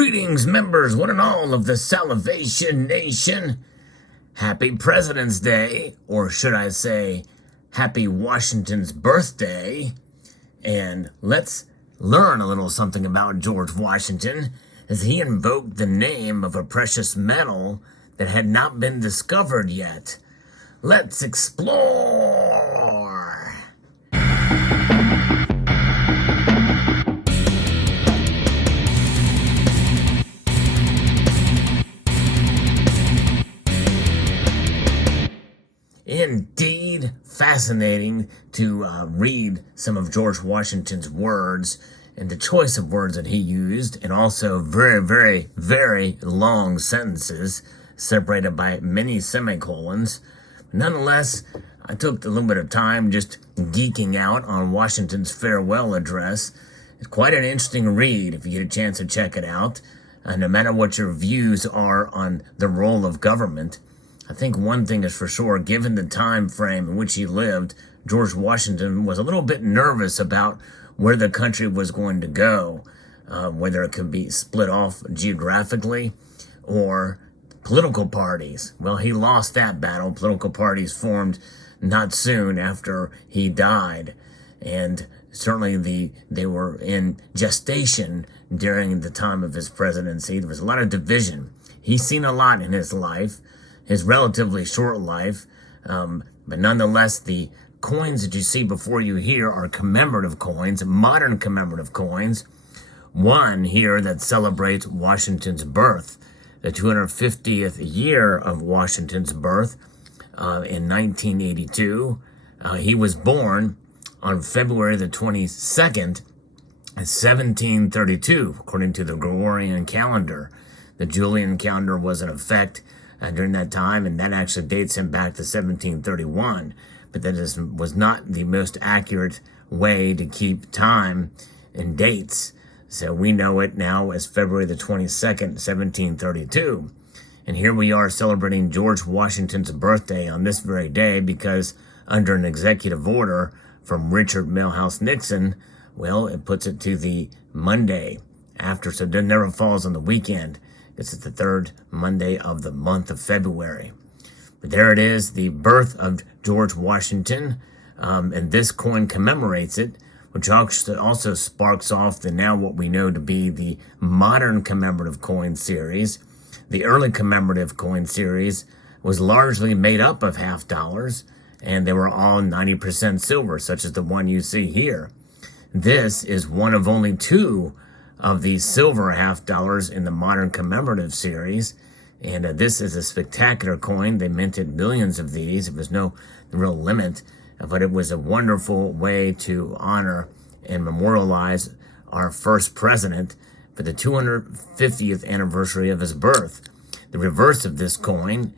Greetings, members, one and all of the Salivation Nation. Happy President's Day, or should I say, Happy Washington's birthday. And let's learn a little something about George Washington, as he invoked the name of a precious metal that had not been discovered yet. Let's explore! Indeed, fascinating to read some of George Washington's words and the choice of words that he used, and also very, very, very long sentences separated by many semicolons. Nonetheless, I took a little bit of time just geeking out on Washington's farewell address. It's quite an interesting read if you get a chance to check it out. No matter what your views are on the role of government, I think one thing is for sure, given the time frame in which he lived, George Washington was a little bit nervous about where the country was going to go, whether it could be split off geographically or political parties. Well, he lost that battle. Political parties formed not soon after he died, and certainly they were in gestation during the time of his presidency. There was a lot of division. He's seen a lot in his life, his relatively short life, but nonetheless, the coins that you see before you here are commemorative coins, modern commemorative coins. One here that celebrates Washington's birth, the 250th year of Washington's birth in 1982. He was born on February the 22nd, 1732, according to the Gregorian calendar. The Julian calendar was in effect during that time, and that actually dates him back to 1731. But that was not the most accurate way to keep time and dates. So we know it now as February the 22nd, 1732. And here we are celebrating George Washington's birthday on this very day because under an executive order from Richard Milhouse Nixon, well, it puts it to the Monday after, so it never falls on the weekend. This is the third Monday of the month of February. But there it is, the birth of George Washington, and this coin commemorates it, which also sparks off the now what we know to be the modern commemorative coin series. The early commemorative coin series was largely made up of half dollars, and they were all 90% silver, such as the one you see here. This is one of only two of the silver half dollars in the modern commemorative series. And this is a spectacular coin. They minted millions of these. There was no real limit, but it was a wonderful way to honor and memorialize our first president for the 250th anniversary of his birth. The reverse of this coin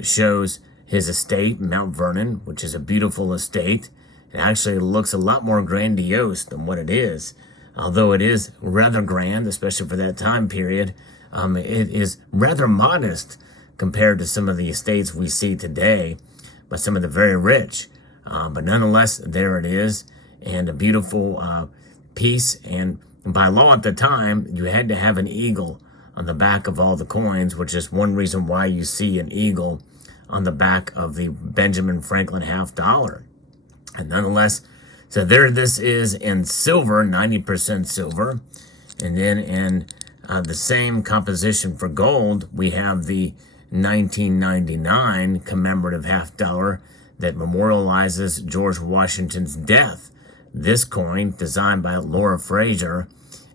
shows his estate, Mount Vernon, which is a beautiful estate. It actually looks a lot more grandiose than what it is. Although it is rather grand, especially for that time period, it is rather modest compared to some of the estates we see today, but some of the very rich. But nonetheless, there it is, and a beautiful piece. And by law at the time, you had to have an eagle on the back of all the coins, which is one reason why you see an eagle on the back of the Benjamin Franklin half dollar. And nonetheless, so there this is in silver, 90% silver. And then in the same composition for gold, we have the 1999 commemorative half dollar that memorializes George Washington's death. This coin, designed by Laura Fraser,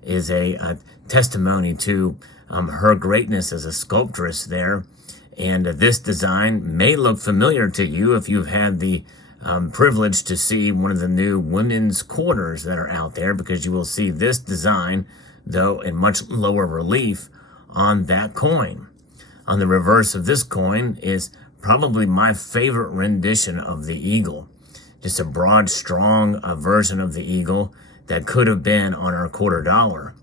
is a testimony to her greatness as a sculptress there. And this design may look familiar to you if you've had the privileged to see one of the new women's quarters that are out there, because you will see this design, though in much lower relief, on that coin. On the reverse of this coin is probably my favorite rendition of the eagle. Just a broad, strong version of the eagle that could have been on our quarter dollar.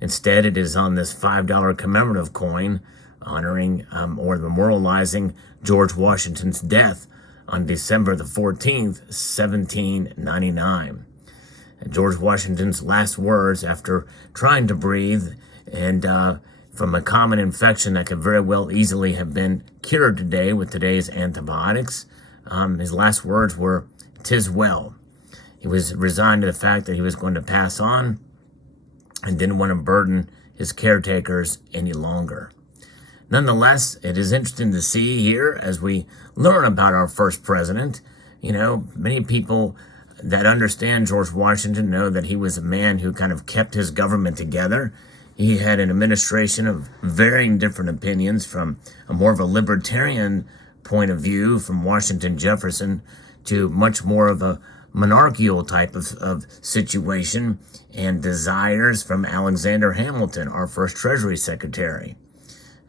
Instead, it is on this $5 commemorative coin honoring or memorializing George Washington's death on December the 14th, 1799. George Washington's last words after trying to breathe and from a common infection that could very well easily have been cured today with today's antibiotics. His last words were, "'Tis well." He was resigned to the fact that he was going to pass on and didn't want to burden his caretakers any longer. Nonetheless, it is interesting to see here as we learn about our first president. You know, many people that understand George Washington know that he was a man who kind of kept his government together. He had an administration of varying different opinions, from a more of a libertarian point of view from Washington Jefferson to much more of a monarchical type of situation and desires from Alexander Hamilton, our first Treasury Secretary.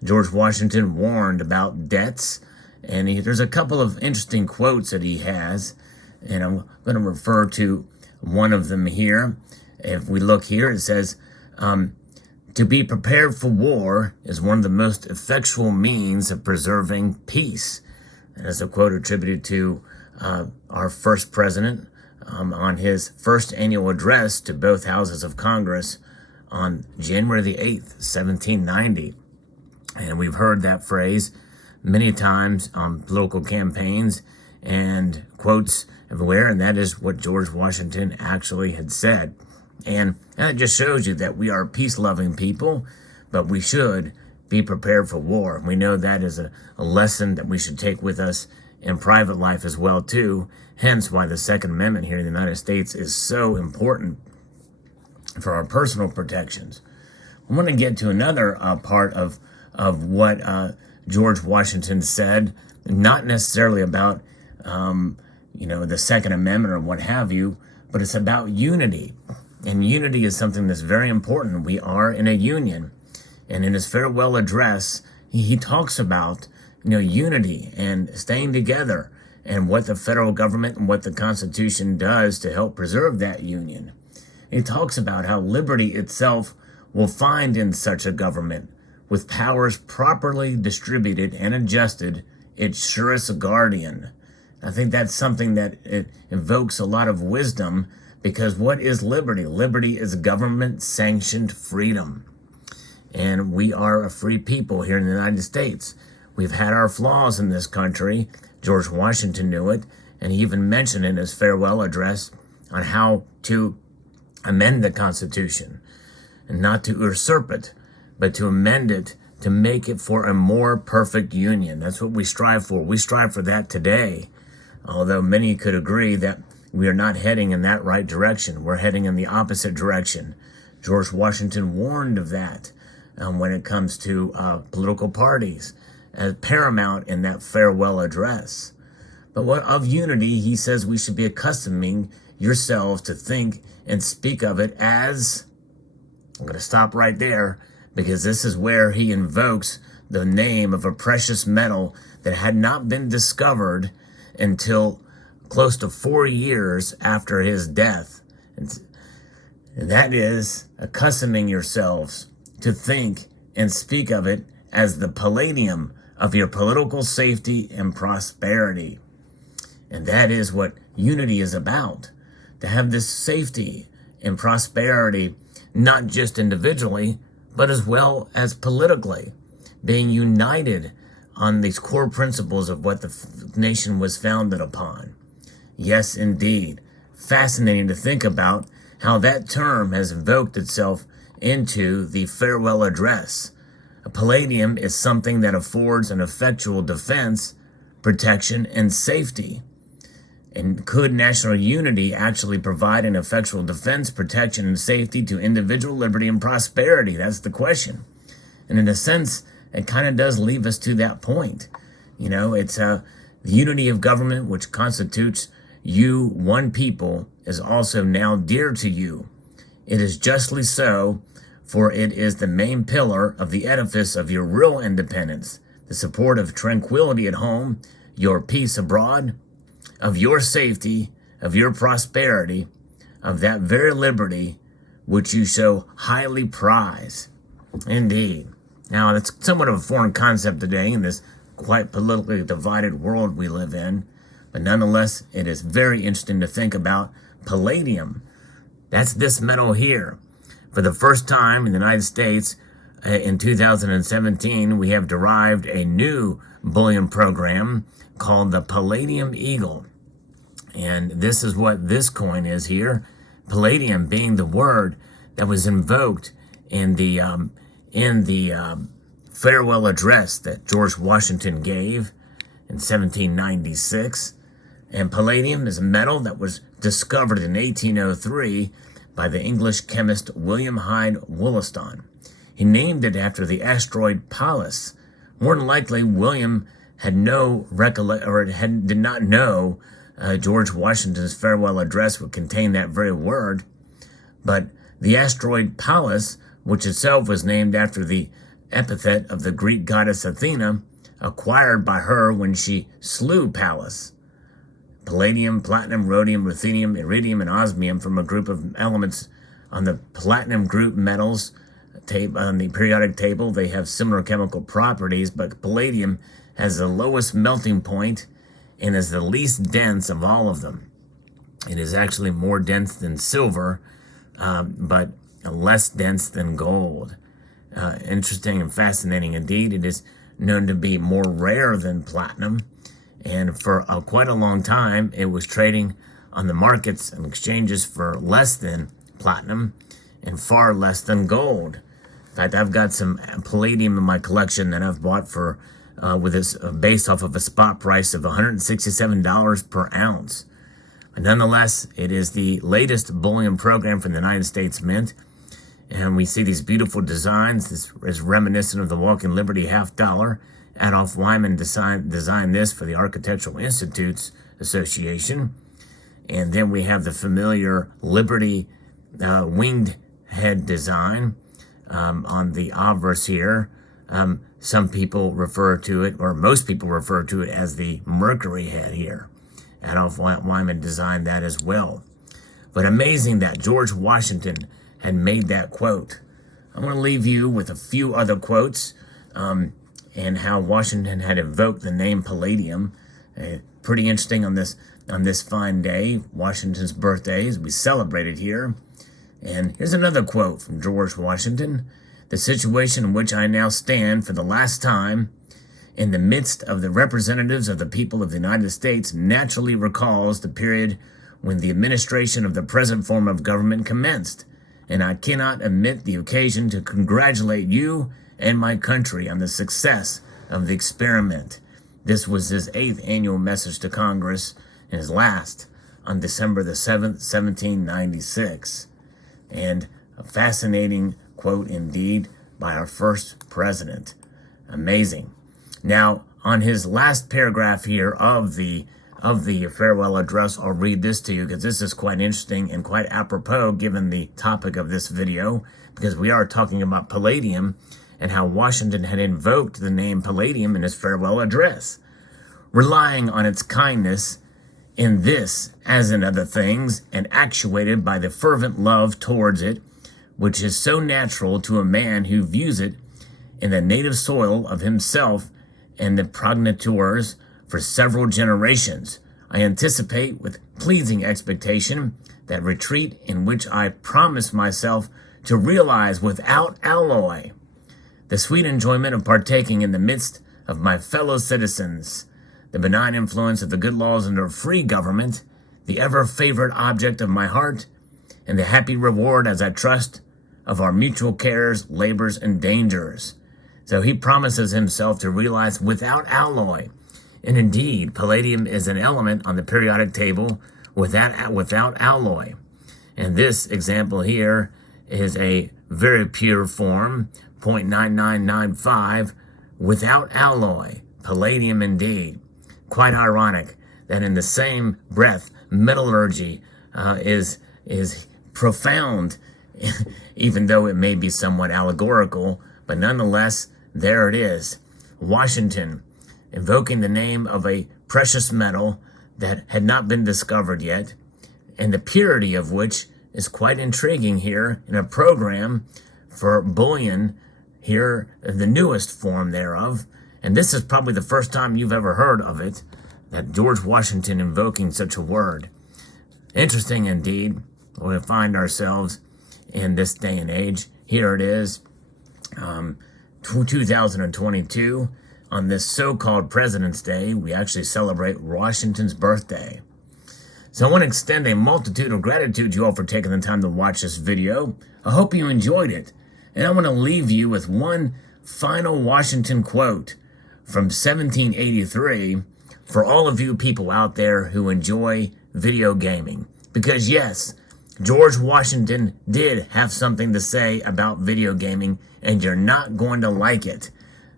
George Washington warned about debts, and there's a couple of interesting quotes that he has, and I'm going to refer to one of them here. If we look here, it says, "To be prepared for war is one of the most effectual means of preserving peace." And that's a quote attributed to our first president on his first annual address to both houses of Congress on January the 8th, 1790. And we've heard that phrase many times on political campaigns and quotes everywhere, and that is what George Washington actually had said. And that just shows you that we are peace-loving people, but we should be prepared for war. We know that is a lesson that we should take with us in private life as well, too. Hence why the Second Amendment here in the United States is so important for our personal protections. I want to get to another part of what George Washington said, not necessarily about the Second Amendment or what have you, but it's about unity. And unity is something that's very important. We are in a union. And in his farewell address, he talks about unity and staying together and what the federal government and what the Constitution does to help preserve that union. He talks about how liberty itself will find in such a government, with powers properly distributed and adjusted, its surest guardian. I think that's something that it invokes a lot of wisdom, because what is liberty? Liberty is government-sanctioned freedom. And we are a free people here in the United States. We've had our flaws in this country. George Washington knew it, and he even mentioned in his farewell address on how to amend the Constitution, and not to usurp it, but to amend it to make it for a more perfect union. That's what we strive for. We strive for that today, although many could agree that we are not heading in that right direction. We're heading in the opposite direction. George Washington warned of that when it comes to political parties as paramount in that farewell address. But what of unity, he says we should be accustoming yourselves to think and speak of it as, I'm going to stop right there, because this is where he invokes the name of a precious metal that had not been discovered until close to 4 years after his death. And that is accustoming yourselves to think and speak of it as the palladium of your political safety and prosperity. And that is what unity is about, to have this safety and prosperity, not just individually, but as well as politically, being united on these core principles of what the nation was founded upon. Yes, indeed. Fascinating to think about how that term has invoked itself into the farewell address. A palladium is something that affords an effectual defense, protection, and safety. And could national unity actually provide an effectual defense, protection, and safety to individual liberty and prosperity? That's the question. And in a sense, it kind of does leave us to that point. It's the unity of government, which constitutes you, one people, is also now dear to you. It is justly so, for it is the main pillar of the edifice of your real independence, the support of tranquility at home, your peace abroad, of your safety, of your prosperity, of that very liberty which you so highly prize. Indeed. Now, that's somewhat of a foreign concept today in this quite politically divided world we live in, but nonetheless, it is very interesting to think about palladium. That's this metal here. For the first time in the United States, in 2017, we have derived a new bullion program called the Palladium Eagle. And this is what this coin is here. Palladium being the word that was invoked in the farewell address that George Washington gave in 1796. And palladium is a metal that was discovered in 1803 by the English chemist William Hyde Wollaston. He named it after the asteroid Pallas. More than likely, William had did not know George Washington's farewell address would contain that very word. But the asteroid Pallas, which itself was named after the epithet of the Greek goddess Athena, acquired by her when she slew Pallas. Palladium, platinum, rhodium, ruthenium, iridium, and osmium from a group of elements on the platinum group metals on the periodic table. They have similar chemical properties, but palladium has the lowest melting point and is the least dense of all of them. It is actually more dense than silver, but less dense than gold. Interesting and fascinating indeed. It is known to be more rare than platinum, and for quite a long time it was trading on the markets and exchanges for less than platinum and far less than gold. In fact, I've got some palladium in my collection that I've bought for based off of a spot price of $167 per ounce. But nonetheless, it is the latest bullion program from the United States Mint. And we see these beautiful designs. This is reminiscent of the Walking Liberty half dollar. Adolph Wyman designed this for the Architectural Institutes Association. And then we have the familiar Liberty winged head design on the obverse here. Some people refer to it, or most people refer to it as the Mercury head here. Adolph Wyman designed that as well. But amazing that George Washington had made that quote. I'm going to leave you with a few other quotes and how Washington had invoked the name palladium. Pretty interesting on this fine day, Washington's birthday, as we celebrate it here. And here's another quote from George Washington. The situation in which I now stand for the last time in the midst of the representatives of the people of the United States naturally recalls the period when the administration of the present form of government commenced, and I cannot omit the occasion to congratulate you and my country on the success of the experiment. This was his 8th annual message to Congress, and his last on December the 7th, 1796. And a fascinating quote indeed by our first president. Amazing. Now, on his last paragraph here of the farewell address, I'll read this to you because this is quite interesting and quite apropos given the topic of this video, because we are talking about palladium and how Washington had invoked the name palladium in his farewell address. Relying on its kindness in this, as in other things, and actuated by the fervent love towards it, which is so natural to a man who views it in the native soil of himself and the progenitors for several generations, I anticipate with pleasing expectation that retreat in which I promise myself to realize without alloy the sweet enjoyment of partaking in the midst of my fellow citizens, the benign influence of the good laws under free government, the ever-favorite object of my heart, and the happy reward, as I trust, of our mutual cares, labors, and dangers. So he promises himself to realize without alloy. And indeed, palladium is an element on the periodic table without alloy. And this example here is a very pure form, 0.9995, without alloy. Palladium indeed. Quite ironic that in the same breath, metallurgy is profound, even though it may be somewhat allegorical, but nonetheless, there it is. Washington invoking the name of a precious metal that had not been discovered yet, and the purity of which is quite intriguing here in a program for bullion here, the newest form thereof. And this is probably the first time you've ever heard of it, that George Washington invoking such a word. Interesting indeed. We find ourselves in this day and age. Here it is. 2022, on this so-called President's Day, we actually celebrate Washington's birthday. So I want to extend a multitude of gratitude to you all for taking the time to watch this video. I hope you enjoyed it. And I want to leave you with one final Washington quote from 1783 for all of you people out there who enjoy video gaming. Because yes, George Washington did have something to say about video gaming, and you're not going to like it.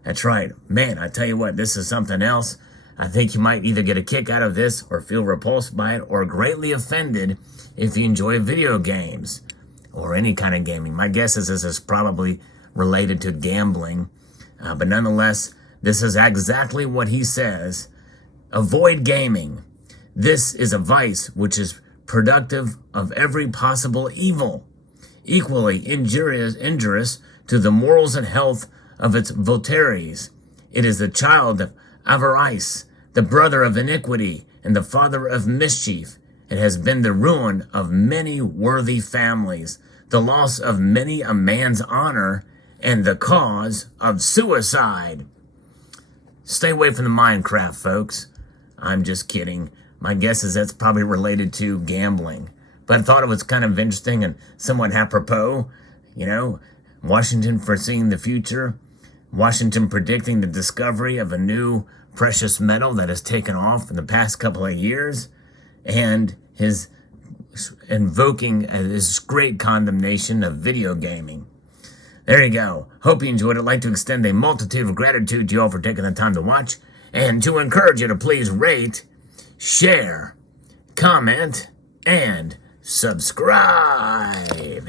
That's right. Man, I tell you what, this is something else. I think you might either get a kick out of this or feel repulsed by it or greatly offended if you enjoy video games or any kind of gaming. My guess is this is probably related to gambling. But nonetheless, this is exactly what he says. Avoid gaming. This is a vice which is productive of every possible evil, equally injurious to the morals and health of its votaries. It is the child of avarice, the brother of iniquity, and the father of mischief. It has been the ruin of many worthy families, the loss of many a man's honor, and the cause of suicide. Stay away from the Minecraft, folks. I'm just kidding. My guess is that's probably related to gambling. But I thought it was kind of interesting and somewhat apropos. You know, Washington foreseeing the future. Washington predicting the discovery of a new precious metal that has taken off in the past couple of years. And his invoking his great condemnation of video gaming. There you go. Hope you enjoyed it. I'd like to extend a multitude of gratitude to you all for taking the time to watch and to encourage you to please rate, share, comment, and subscribe.